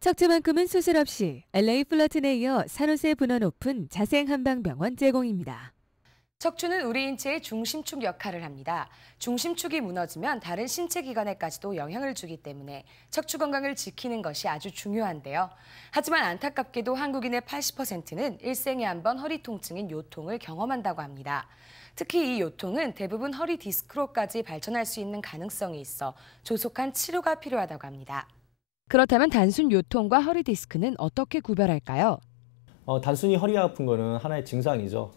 척추만큼은 수술 없이 LA 플러튼에 이어 산호세 분원 오픈 자생한방병원 제공입니다. 척추는 우리 인체의 중심축 역할을 합니다. 중심축이 무너지면 다른 신체 기관에까지도 영향을 주기 때문에 척추 건강을 지키는 것이 아주 중요한데요. 하지만 안타깝게도 한국인의 80%는 일생에 한 번 허리 통증인 요통을 경험한다고 합니다. 특히 이 요통은 대부분 허리 디스크로까지 발전할 수 있는 가능성이 있어 조속한 치료가 필요하다고 합니다. 그렇다면 단순 요통과 허리 디스크는 어떻게 구별할까요? 단순히 허리가 아픈 거는 하나의 증상이죠.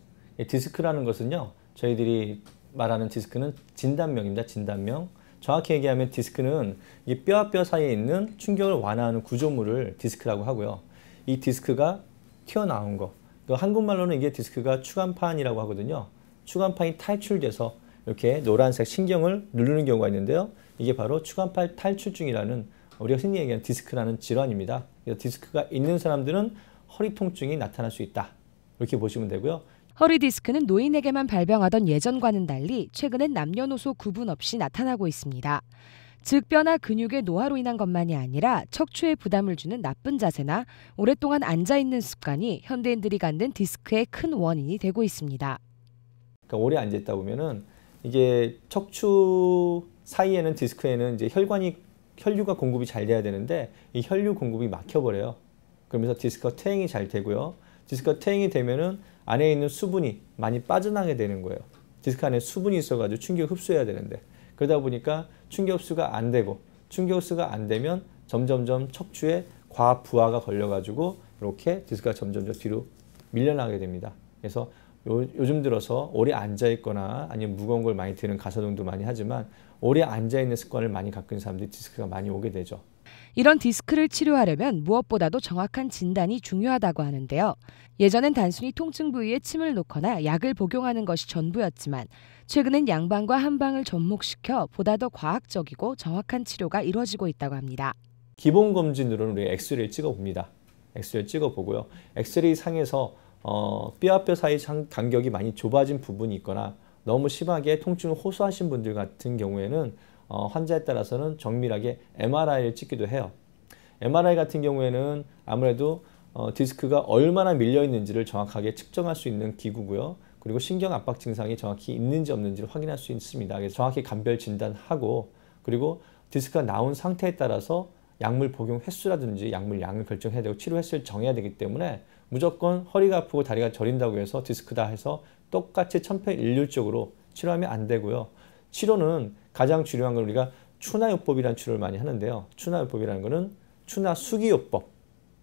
디스크라는 것은요, 저희들이 말하는 디스크는 진단명입니다. 진단명. 정확히 얘기하면 디스크는 이 뼈와 뼈 사이에 있는 충격을 완화하는 구조물을 디스크라고 하고요. 이 디스크가 튀어나온 거. 한국말로는 이게 디스크가 추간판이라고 하거든요. 추간판이 탈출돼서 이렇게 노란색 신경을 누르는 경우가 있는데요. 이게 바로 추간판 탈출증이라는 우리가 흔히 얘기하는 디스크라는 질환입니다. 그래서 디스크가 있는 사람들은 허리 통증이 나타날 수 있다. 이렇게 보시면 되고요. 허리 디스크는 노인에게만 발병하던 예전과는 달리 최근엔 남녀노소 구분 없이 나타나고 있습니다. 즉 뼈나 근육의 노화로 인한 것만이 아니라 척추에 부담을 주는 나쁜 자세나 오랫동안 앉아있는 습관이 현대인들이 갖는 디스크의 큰 원인이 되고 있습니다. 그러니까 오래 앉아있다 보면은 이게 척추 사이에는 디스크에는 이제 혈류가 공급이 잘 돼야 되는데 이 혈류 공급이 막혀버려요. 그러면서 디스크가 퇴행이 잘 되고요. 디스크가 퇴행이 되면은 안에 있는 수분이 많이 빠져나게 되는 거예요. 디스크 안에 수분이 있어가지고 충격 흡수해야 되는데 그러다 보니까 충격 흡수가 안 되고 충격 흡수가 안 되면 점점점 척추에 과부하가 걸려가지고 이렇게 디스크가 점점 뒤로 밀려나게 됩니다. 그래서 요즘 들어서 오래 앉아있거나 아니면 무거운 걸 많이 드는 가사동도 많이 하지만 오래 앉아있는 습관을 많이 갖고 있는 사람들이 디스크가 많이 오게 되죠. 이런 디스크를 치료하려면 무엇보다도 정확한 진단이 중요하다고 하는데요. 예전엔 단순히 통증 부위에 침을 놓거나 약을 복용하는 것이 전부였지만 최근엔 양방과 한방을 접목시켜 보다 더 과학적이고 정확한 치료가 이루어지고 있다고 합니다. 기본 검진으로는 우리 엑스레이를 찍어봅니다. 엑스레이를 찍어보고요. 엑스레이 상에서 뼈와 뼈 사이 간격이 많이 좁아진 부분이 있거나 너무 심하게 통증을 호소하신 분들 같은 경우에는 환자에 따라서는 정밀하게 MRI를 찍기도 해요. MRI 같은 경우에는 아무래도 디스크가 얼마나 밀려 있는지를 정확하게 측정할 수 있는 기구고요. 그리고 신경 압박 증상이 정확히 있는지 없는지를 확인할 수 있습니다. 그래서 정확히 감별 진단하고 그리고 디스크가 나온 상태에 따라서 약물 복용 횟수라든지 약물 양을 결정해야 되고 치료 횟수를 정해야 되기 때문에 무조건 허리가 아프고 다리가 저린다고 해서 디스크다 해서 똑같이 천편일률적으로 치료하면 안 되고요. 치료는 가장 중요한 건 우리가 추나요법이라는 치료를 많이 하는데요. 추나요법이라는 거는 추나 수기요법,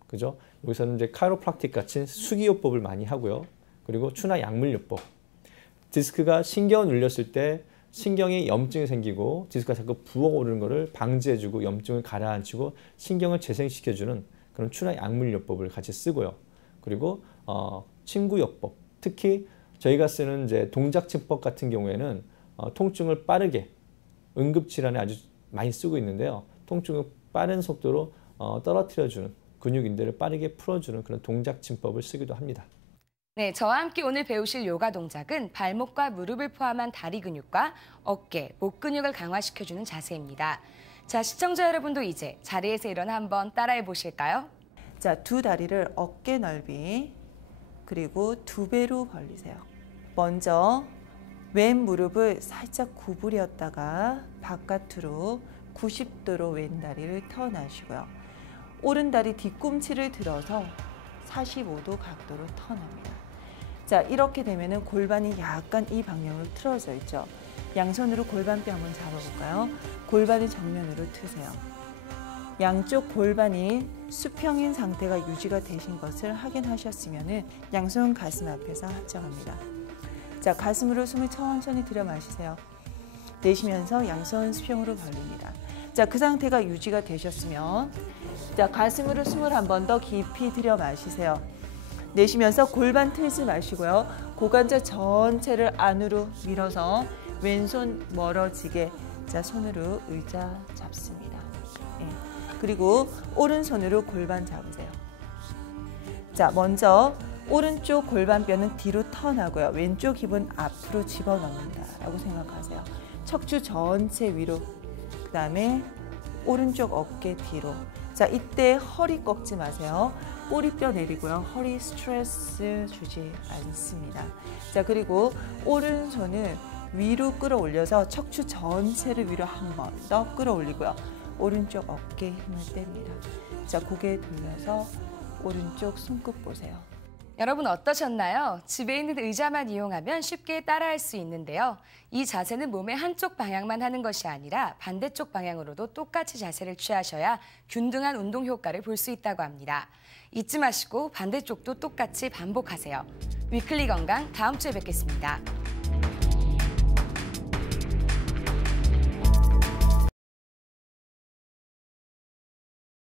그죠? 여기서는 이제 카이로프락틱 같이 수기요법을 많이 하고요. 그리고 추나 약물요법. 디스크가 신경을 눌렸을 때 신경에 염증이 생기고 디스크가 자꾸 부어오르는 것을 방지해주고 염증을 가라앉히고 신경을 재생시켜주는 그런 추나 약물요법을 같이 쓰고요. 그리고 침구요법, 특히 저희가 쓰는 이제 동작침법 같은 경우에는 통증을 빠르게 응급질환에 아주 많이 쓰고 있는데요. 통증을 빠른 속도로 떨어뜨려주는 근육인대를 빠르게 풀어주는 그런 동작침법을 쓰기도 합니다. 네, 저와 함께 오늘 배우실 요가 동작은 발목과 무릎을 포함한 다리 근육과 어깨, 목 근육을 강화시켜주는 자세입니다. 자, 시청자 여러분도 이제 자리에서 일어나 한번 따라해 보실까요? 자, 두 다리를 어깨 넓이 그리고 2배로 벌리세요. 먼저 왼 무릎을 살짝 구부렸다가 바깥으로 90도로 왼 다리를 턴하시고요. 오른 다리 뒤꿈치를 들어서 45도 각도로 턴합니다. 자, 이렇게 되면은 골반이 약간 이 방향으로 틀어져 있죠. 양손으로 골반뼈 한번 잡아볼까요? 골반을 정면으로 트세요. 양쪽 골반이 수평인 상태가 유지가 되신 것을 확인하셨으면 양손 가슴 앞에서 합정합니다. 자, 가슴으로 숨을 천천히 들여 마시세요. 내쉬면서 양손 수평으로 벌립니다. 자, 그 상태가 유지가 되셨으면 자, 가슴으로 숨을 한 번 더 깊이 들여 마시세요. 내쉬면서 골반 틀지 마시고요. 고관절 전체를 안으로 밀어서 왼손 멀어지게 자, 손으로 의자 잡습니다. 네. 그리고 오른손으로 골반 잡으세요. 자, 먼저 오른쪽 골반뼈는 뒤로 턴하고요. 왼쪽 힙은 앞으로 집어넣는다 라고 생각하세요. 척추 전체 위로, 그 다음에 오른쪽 어깨 뒤로. 자, 이때 허리 꺾지 마세요. 꼬리뼈 내리고요. 허리 스트레스 주지 않습니다. 자, 그리고 오른손을 위로 끌어올려서 척추 전체를 위로 한 번 더 끌어올리고요. 오른쪽 어깨에 힘을 뺍니다. 자, 고개 돌려서 오른쪽 손끝 보세요. 여러분 어떠셨나요? 집에 있는 의자만 이용하면 쉽게 따라할 수 있는데요. 이 자세는 몸의 한쪽 방향만 하는 것이 아니라 반대쪽 방향으로도 똑같이 자세를 취하셔야 균등한 운동 효과를 볼 수 있다고 합니다. 잊지 마시고 반대쪽도 똑같이 반복하세요. 위클리 건강 다음 주에 뵙겠습니다.